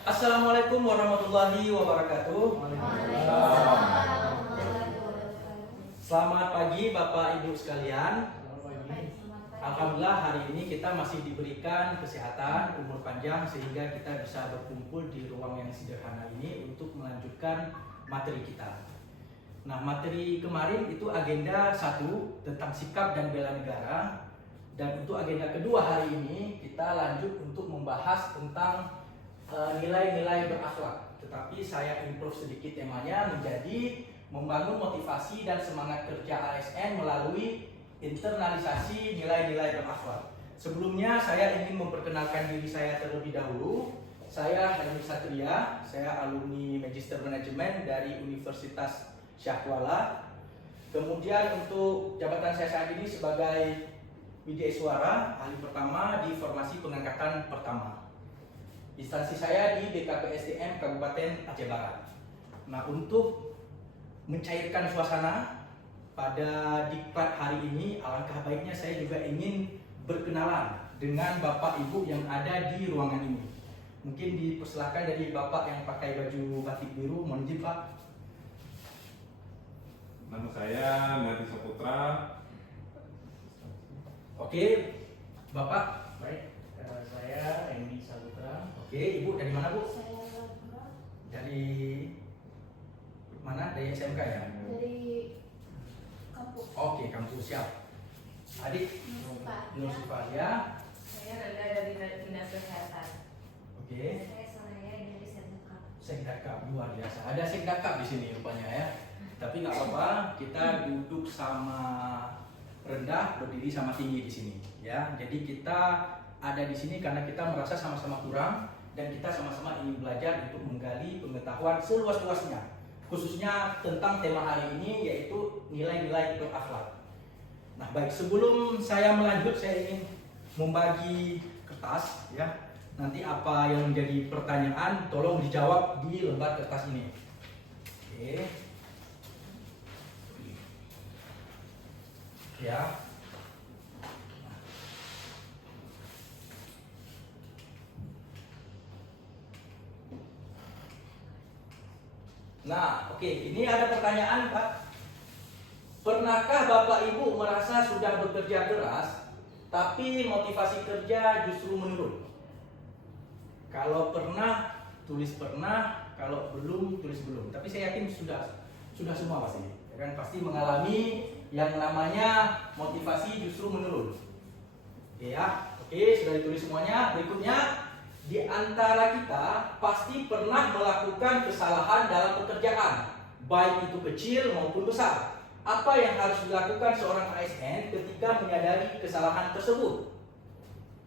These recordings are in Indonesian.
Assalamualaikum warahmatullahi wabarakatuh. Selamat pagi Bapak Ibu sekalian. Alhamdulillah hari ini kita masih diberikan kesehatan, umur panjang sehingga kita bisa berkumpul di ruang yang sederhana ini untuk melanjutkan materi kita. Nah, materi kemarin itu agenda 1 tentang sikap dan bela negara, dan untuk agenda kedua hari ini kita lanjut untuk membahas tentang nilai-nilai berakhlak. Tetapi saya improve sedikit temanya menjadi membangun motivasi dan semangat kerja ASN melalui internalisasi nilai-nilai berakhlak. Sebelumnya saya ingin memperkenalkan diri saya terlebih dahulu. Saya Helmi Satria, saya alumni Magister Manajemen dari Universitas Syahkuala. Kemudian untuk jabatan saya saat ini sebagai Widya Suara, ahli pertama di formasi pengangkatan pertama. Instansi saya di BKPSDM Kabupaten Aceh Barat. Nah, untuk mencairkan suasana pada diklat hari ini, alangkah baiknya saya juga ingin berkenalan dengan Bapak Ibu yang ada di ruangan ini. Mungkin dipersilahkan dari Bapak yang pakai baju batik biru, mohon izin Pak. Nama saya Nadi Saputra. Oke, Bapak. Baik, saya Endi Saputra. Oke, Ibu dari mana Bu? Dari mana? Dari SMK ya? Dari kampus. Oke, kampus siap. Adik Nur Sifat ya. Saya Randa dari Dinas Kesehatan. Oke. Saya Soraya dari Senakap. Sekdakap luar biasa. Ada sekdakap di sini rupanya ya. Tapi nggak apa-apa, kita duduk sama rendah, berdiri sama tinggi di sini ya. Jadi kita ada di sini karena kita merasa sama-sama kurang dan kita sama-sama ingin belajar untuk menggali pengetahuan seluas-luasnya, khususnya tentang tema hari ini yaitu nilai-nilai berakhlak. Nah, baik, sebelum saya melanjut saya ingin membagi kertas ya. Nanti apa yang menjadi pertanyaan tolong dijawab di lembar kertas ini. Oke. Ya. Nah, oke, ini ada pertanyaan, Pak. Pernahkah Bapak Ibu merasa sudah bekerja keras, tapi motivasi kerja justru menurun? Kalau pernah, tulis pernah. Kalau belum, tulis belum. Tapi saya yakin sudah semua pasti. Dan pasti mengalami yang namanya motivasi justru menurun. Oke ya, oke, sudah ditulis semuanya. Berikutnya, di antara kita pasti pernah melakukan kesalahan dalam pekerjaan, baik itu kecil maupun besar. Apa yang harus dilakukan seorang ASN ketika menyadari kesalahan tersebut?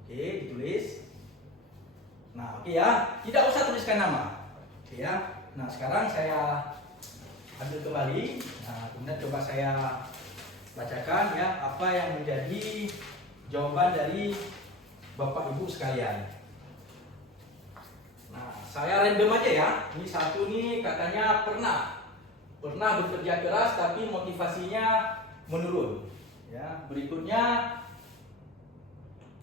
Oke, ditulis. Nah, oke ya, tidak usah tuliskan nama. Oke ya. Nah, sekarang saya ambil kembali. Nah, kemudian coba saya bacakan ya apa yang menjadi jawaban dari Bapak Ibu sekalian. Nah, saya random aja ya. Ini satu nih katanya pernah bekerja keras tapi motivasinya menurun. Ya, berikutnya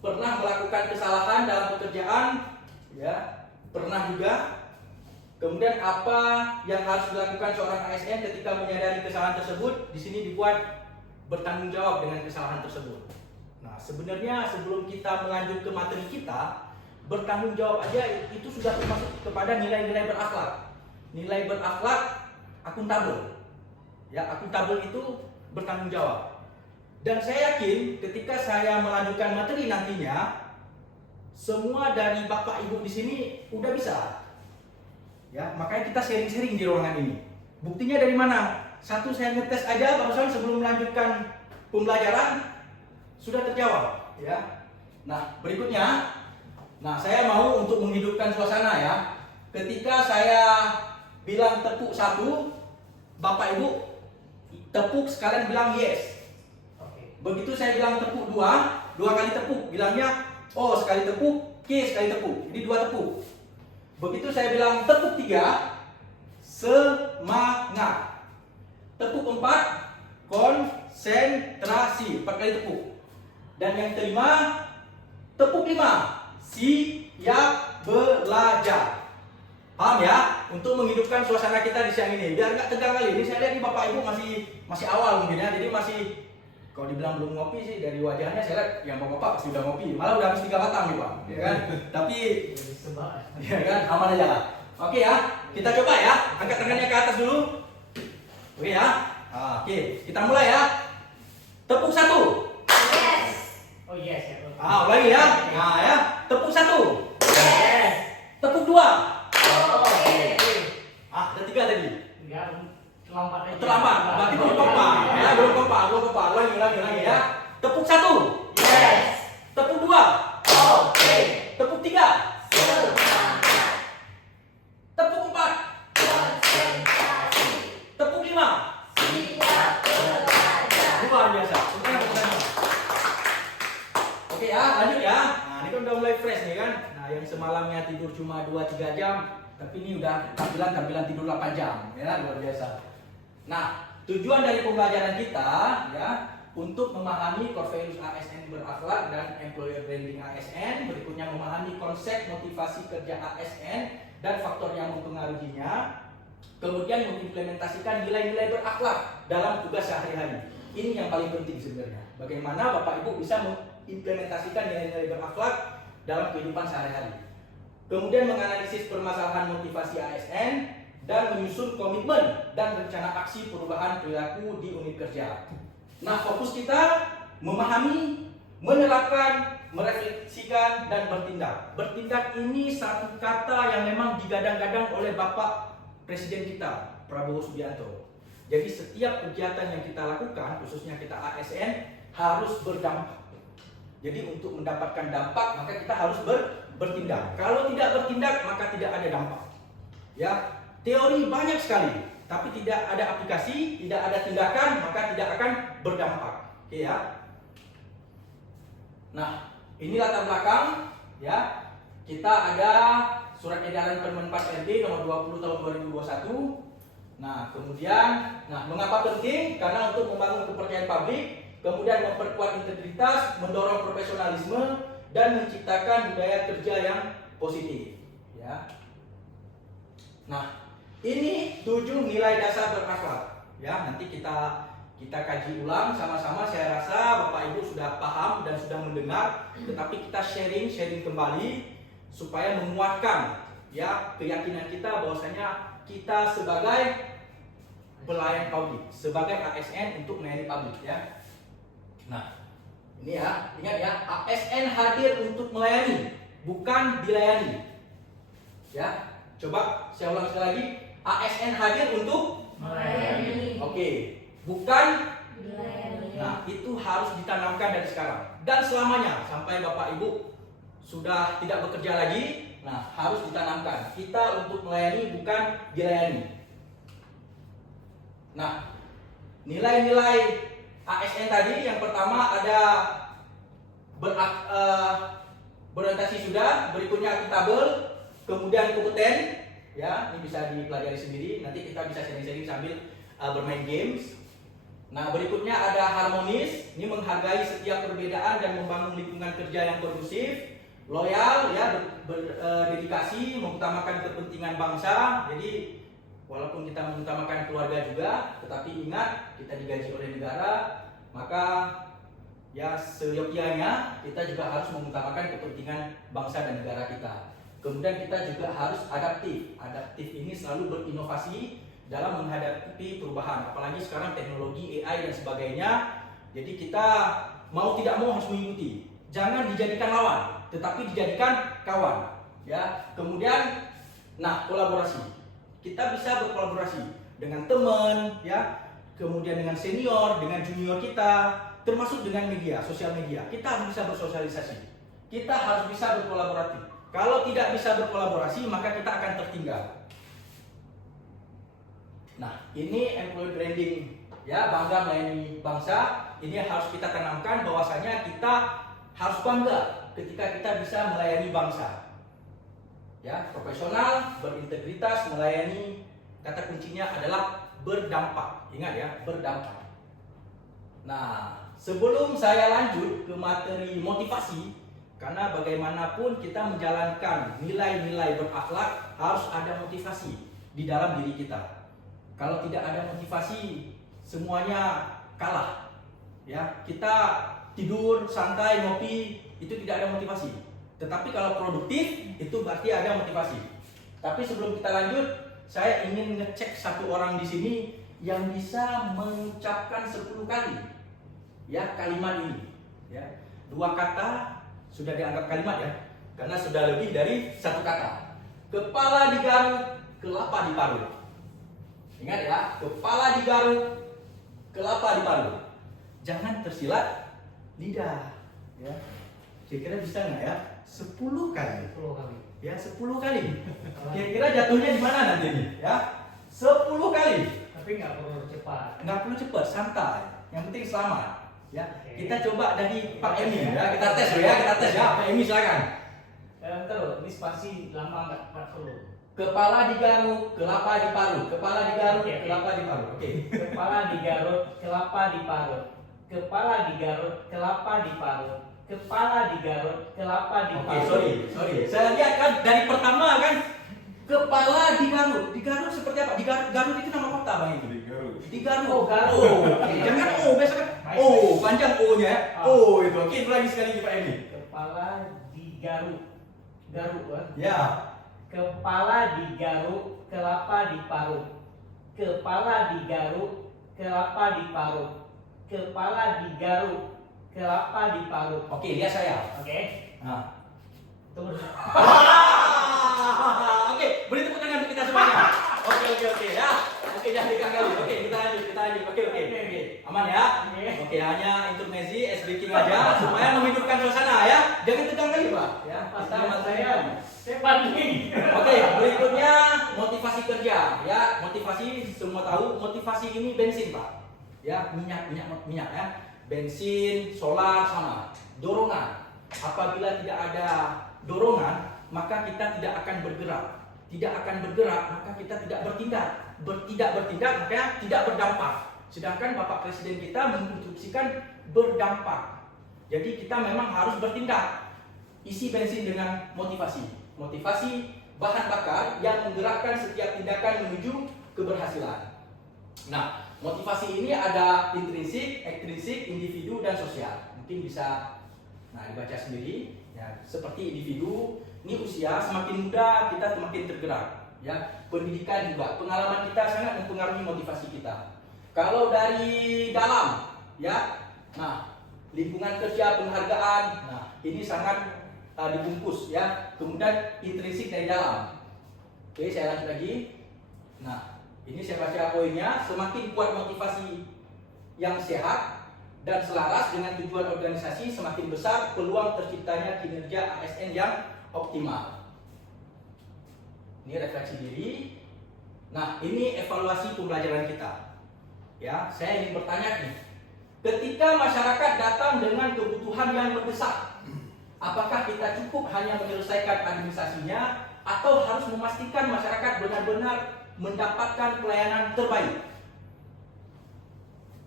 pernah melakukan kesalahan dalam pekerjaan, ya, pernah juga. Kemudian apa yang harus dilakukan seorang ASN ketika menyadari kesalahan tersebut? Di sini dibuat bertanggung jawab dengan kesalahan tersebut. Nah, sebenarnya sebelum kita melanjut ke materi kita, bertanggung jawab aja itu sudah termasuk kepada nilai-nilai berakhlak. Nilai berakhlak akuntabel. Ya, akuntabel itu bertanggung jawab. Dan saya yakin ketika saya melanjutkan materi nantinya, semua dari Bapak Ibu di sini udah bisa. Ya, makanya kita sharing-sharing di ruangan ini. Buktinya dari mana? Satu, saya ngetes aja barusan sebelum melanjutkan pembelajaran sudah terjawab, ya. Nah, berikutnya, saya mau untuk menghidupkan suasana ya. Ketika saya bilang tepuk 1, Bapak Ibu tepuk sekalian bilang yes. Oke. Begitu saya bilang tepuk 2 kali tepuk, bilangnya oh sekali tepuk, sekali tepuk. Jadi 2 tepuk. Begitu saya bilang tepuk 3, semangat. Tepuk 4, konsentrasi. 4 kali tepuk. Dan yang kelima, tepuk 5, siap belajar. Paham ya? Untuk menghidupkan suasana kita di siang ini, biar nggak tegang kali. Ini saya lihat nih Bapak Ibu masih awal mungkin ya, jadi masih, kalau dibilang belum ngopi sih dari wajahnya saya lihat yang bapak-bapak pasti udah ngopi, malah udah habis 3 batang nih Pak, ya kan? Tapi, Jadi sebab. ya kan, aman aja lah. Oke ya, kita coba ya, angkat tangannya ke atas dulu. Oke ya, oke, kita mulai ya. Tepuk 1. Yes. Oh yes ya. Ulangi ya. Nah ya, tepuk 1. Yes. Tepuk 2. Oke. Ada 3 tadi. Ya, terlambat aja. Terlambat, berarti belum kompak. Ya, belum kompak. Ulangi ya. Tepuk 1. Yes. Tepuk 2. Oke. Tepuk 3. Semangat. Tepuk 4. Konsentrasi. Tepuk 5. Siap belajar. Luar biasa. Oke ya, lanjut ya. Nah, ini kan udah mulai fresh nih kan. Nah, yang semalamnya tidur cuma 2-3 jam, tapi ini udah tampilan tidur 8 jam. Ya, luar biasa. Nah, tujuan dari pembelajaran kita ya untuk memahami core values ASN berakhlak dan employer branding ASN, berikutnya memahami konsep motivasi kerja ASN dan faktor yang mempengaruhinya, kemudian mengimplementasikan nilai-nilai berakhlak dalam tugas sehari-hari. Ini yang paling penting sebenarnya. Bagaimana Bapak Ibu bisa mengimplementasikan nilai-nilai berakhlak dalam kehidupan sehari-hari. Kemudian menganalisis permasalahan motivasi ASN dan menyusun komitmen dan rencana aksi perubahan perilaku di unit kerja. Nah, fokus kita memahami, menerapkan, merefleksikan, dan bertindak. Bertindak ini satu kata yang memang digadang-gadang oleh Bapak Presiden kita, Prabowo Subianto. Jadi setiap kegiatan yang kita lakukan, khususnya kita ASN, harus berdampak. Jadi untuk mendapatkan dampak, maka kita harus bertindak. Kalau tidak bertindak, maka tidak ada dampak. Ya, teori banyak sekali, tapi tidak ada aplikasi, tidak ada tindakan, maka tidak akan berdampak. Oke ya. Nah, ini latar belakang ya. Kita ada surat edaran Permen 4 RB nomor 20 tahun 2021. Nah, kemudian, mengapa penting? Karena untuk membangun kepercayaan publik, kemudian memperkuat integritas, mendorong profesionalisme, dan menciptakan budaya kerja yang positif. Ya. Nah, ini 7 nilai dasar berakhlak. Ya, nanti kita kaji ulang sama-sama. Saya rasa Bapak Ibu sudah paham dan sudah mendengar, tetapi kita sharing kembali supaya menguatkan ya keyakinan kita bahwasanya kita sebagai pelayan publik, sebagai ASN untuk melayani publik ya. Nah, ini ya, ingat ya, ASN hadir untuk melayani, bukan dilayani. Ya, coba saya ulang sekali lagi, ASN hadir untuk Melayani. Oke, bukan Dilayani. Nah, itu harus ditanamkan dari sekarang dan selamanya sampai Bapak Ibu sudah tidak bekerja lagi. Nah, harus ditanamkan. Kita untuk melayani bukan dilayani. Nah, nilai-nilai ASN tadi yang pertama ada berorientasi sudah, berikutnya akuntabel, kemudian kompeten, ya ini bisa dipelajari sendiri. Nanti kita bisa sharing-sharing sambil bermain games. Nah, berikutnya ada harmonis, ini menghargai setiap perbedaan dan membangun lingkungan kerja yang kondusif. Loyal, ya dedikasi, mengutamakan kepentingan bangsa. Jadi walaupun kita mengutamakan keluarga juga, tetapi ingat kita digaji oleh negara, maka ya seyogyanya kita juga harus mengutamakan kepentingan bangsa dan negara kita. Kemudian kita juga harus adaptif. Adaptif ini selalu berinovasi dalam menghadapi perubahan, apalagi sekarang teknologi AI dan sebagainya. Jadi kita mau tidak mau harus mengikuti. Jangan dijadikan lawan, tetapi dijadikan kawan. Ya. Kemudian, kolaborasi. Kita bisa berkolaborasi dengan teman, ya. Kemudian dengan senior, dengan junior kita, termasuk dengan media, sosial media. Kita harus bisa bersosialisasi. Kita harus bisa berkolaborasi. Kalau tidak bisa berkolaborasi, maka kita akan tertinggal. Nah, ini employee branding, ya, bangga melayani bangsa. Ini harus kita tanamkan bahwasanya kita harus bangga ketika kita bisa melayani bangsa. Ya, profesional, berintegritas, melayani. Kata kuncinya adalah berdampak. Ingat ya, berdampak. Nah, sebelum saya lanjut ke materi motivasi, Karena bagaimanapun kita menjalankan nilai-nilai berakhlak harus ada motivasi di dalam diri kita. Kalau tidak ada motivasi, semuanya kalah. Ya, kita tidur, santai, ngopi, itu tidak ada motivasi. Tetapi kalau produktif, itu berarti ada motivasi. Tapi sebelum kita lanjut, saya ingin ngecek satu orang di sini yang bisa mengucapkan 10 kali ya kalimat ini. Ya, 2 kata sudah dianggap kalimat ya, karena sudah lebih dari 1 kata. Kepala digaruk, kelapa diparut. Ingat ya, kepala digaruk, kelapa diparut. Jangan tersilat lidah. Ya, kira-kira bisa nggak ya? 10 kali. 10 kali. Ya, 10 kali. Kira-kira jatuhnya di mana nanti ini? Ya, 10 kali. Tapi nggak perlu cepat. Nggak perlu cepat, santai. Yang penting selamat. Ya, Oke. kita coba dari Pak Emi ya, kita tes ya, Pak Emi silakan. Terus, ini spasi lama nggak perlu. Kepala digaruk, kelapa diparut. Kepala digaruk, Oke. kelapa diparut. Oke. Kepala digaruk, kelapa diparut. Kepala digaruk, kelapa diparut. Kepala digaruk, kelapa Oke, diparut. sorry. Saya lihat kan dari pertama kan kepala digaruk. Digaruk seperti apa? Garut itu nama kota Bang Emi. Jadi Garut. Digaruk. Oh, Garut. Oke. Jangan biasa kan. Baik, Oh, baik. panjang O-nya ya. Ah. Oh, itu. Oke, itu lagi sekali Pak Emi. Kepala digaruk. Garuk kan? Ya. Kepala digaruk, kelapa diparut. Kepala digaruk, kelapa diparut. Kepala digaruk, kelapa diparut. Oke, lihat saya. Oke. Nah. Tunggu. Oke, beri tepuk tangan untuk kita semuanya. Oke ya. Oke, jangan dikangkali. Oke, kita lanjut. Oke. Aman ya? Oke. Oke, hanya intermezzi, es baking aja supaya menghidupkan suasana ya. Jangan tegang kali, Pak. Ya, kita Saya banding. Oke, berikutnya motivasi kerja ya. Motivasi semua tahu, motivasi ini bensin, Pak. Ya, minyak ya. Bensin, solar sama. Dorongan. Apabila tidak ada dorongan, maka kita tidak akan bergerak. Tidak akan bergerak, maka kita tidak bertindak. Tidak bertindak, maka tidak berdampak. Sedangkan Bapak Presiden kita menginstruksikan berdampak. Jadi kita memang harus bertindak. Isi bensin dengan motivasi. Motivasi bahan bakar yang menggerakkan setiap tindakan menuju keberhasilan. Nah, motivasi ini ada intrinsik, ekstrinsik, individu, dan sosial. Mungkin bisa dibaca sendiri. Ya, seperti individu, ini usia semakin muda kita semakin tergerak. Ya, pendidikan juga, pengalaman kita sangat mempengaruhi motivasi kita. Kalau dari dalam, ya, lingkungan kerja, penghargaan, ini sangat dibungkus ya. Kemudian intrinsik dari dalam. Oke, saya lanjut lagi. Ini saya baca poinnya. Semakin kuat motivasi yang sehat dan selaras dengan tujuan organisasi, semakin besar peluang terciptanya kinerja ASN yang optimal. Ini refleksi diri. Ini evaluasi pembelajaran kita. Ya, saya ingin bertanya nih. Ketika masyarakat datang dengan kebutuhan yang mendesak, apakah kita cukup hanya menyelesaikan administrasinya atau harus memastikan masyarakat benar-benar mendapatkan pelayanan terbaik?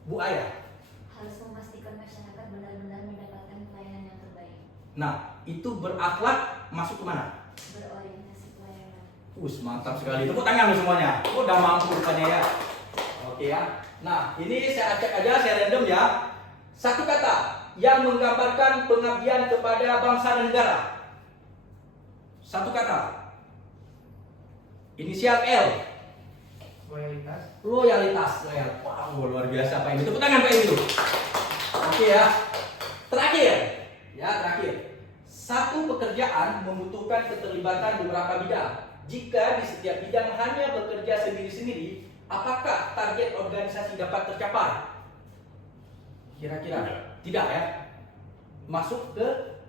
Bu Ayah. Harus memastikan masyarakat benar-benar mendapatkan pelayanan yang terbaik. Itu berakhlak masuk ke mana? Berorientasi pelayanan. Mantap sekali. Tepuk tangan lu semuanya. Udah mampu rupanya ya. Oke ya. Ini saya acak aja, saya random ya. Satu kata yang menggambarkan pengabdian kepada bangsa dan negara. Satu kata. Inisial L. Loyalitas. Wow, luar biasa Pak ini. Tepuk tangan Pak ini tuh. Oke ya. Terakhir. Satu pekerjaan membutuhkan keterlibatan beberapa bidang. Jika di setiap bidang hanya bekerja sendiri-sendiri, apakah target organisasi dapat tercapai? Kira-kira tidak ya? Masuk ke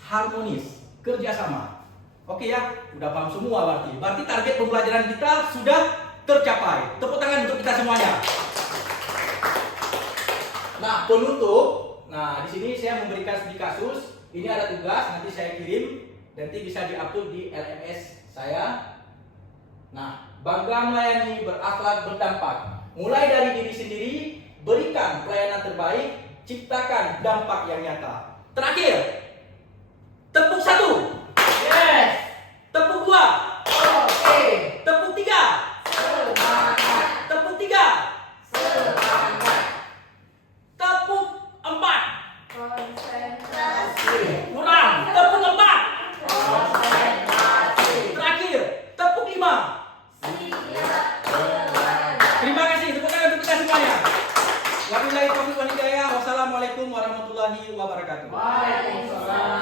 harmonis, kerjasama. Oke ya, udah paham semua berarti. Berarti target pembelajaran kita sudah tercapai. Tepuk tangan untuk kita semuanya. Penutup. Di sini saya memberikan studi kasus. Ini ada tugas, nanti saya kirim, nanti bisa diupload di LMS saya. Bangga melayani, berakhlak, berdampak. Mulai dari diri sendiri, berikan pelayanan terbaik, ciptakan dampak yang nyata. Terakhir, tepuk 1, Yes. tepuk 2, Oke. tepuk 3, Semangat. tepuk 3, Semangat. tepuk 4, Konsentrasi. kurang, tepuk 4, Konsentrasi. terakhir, tepuk 5. Siap belajar. Terima kasih, tepuk tangan untuk kita semuanya. Wabillahi taufiq wal hidayah. Wassalamualaikum warahmatullahi wabarakatuh. Waalaikumsalam.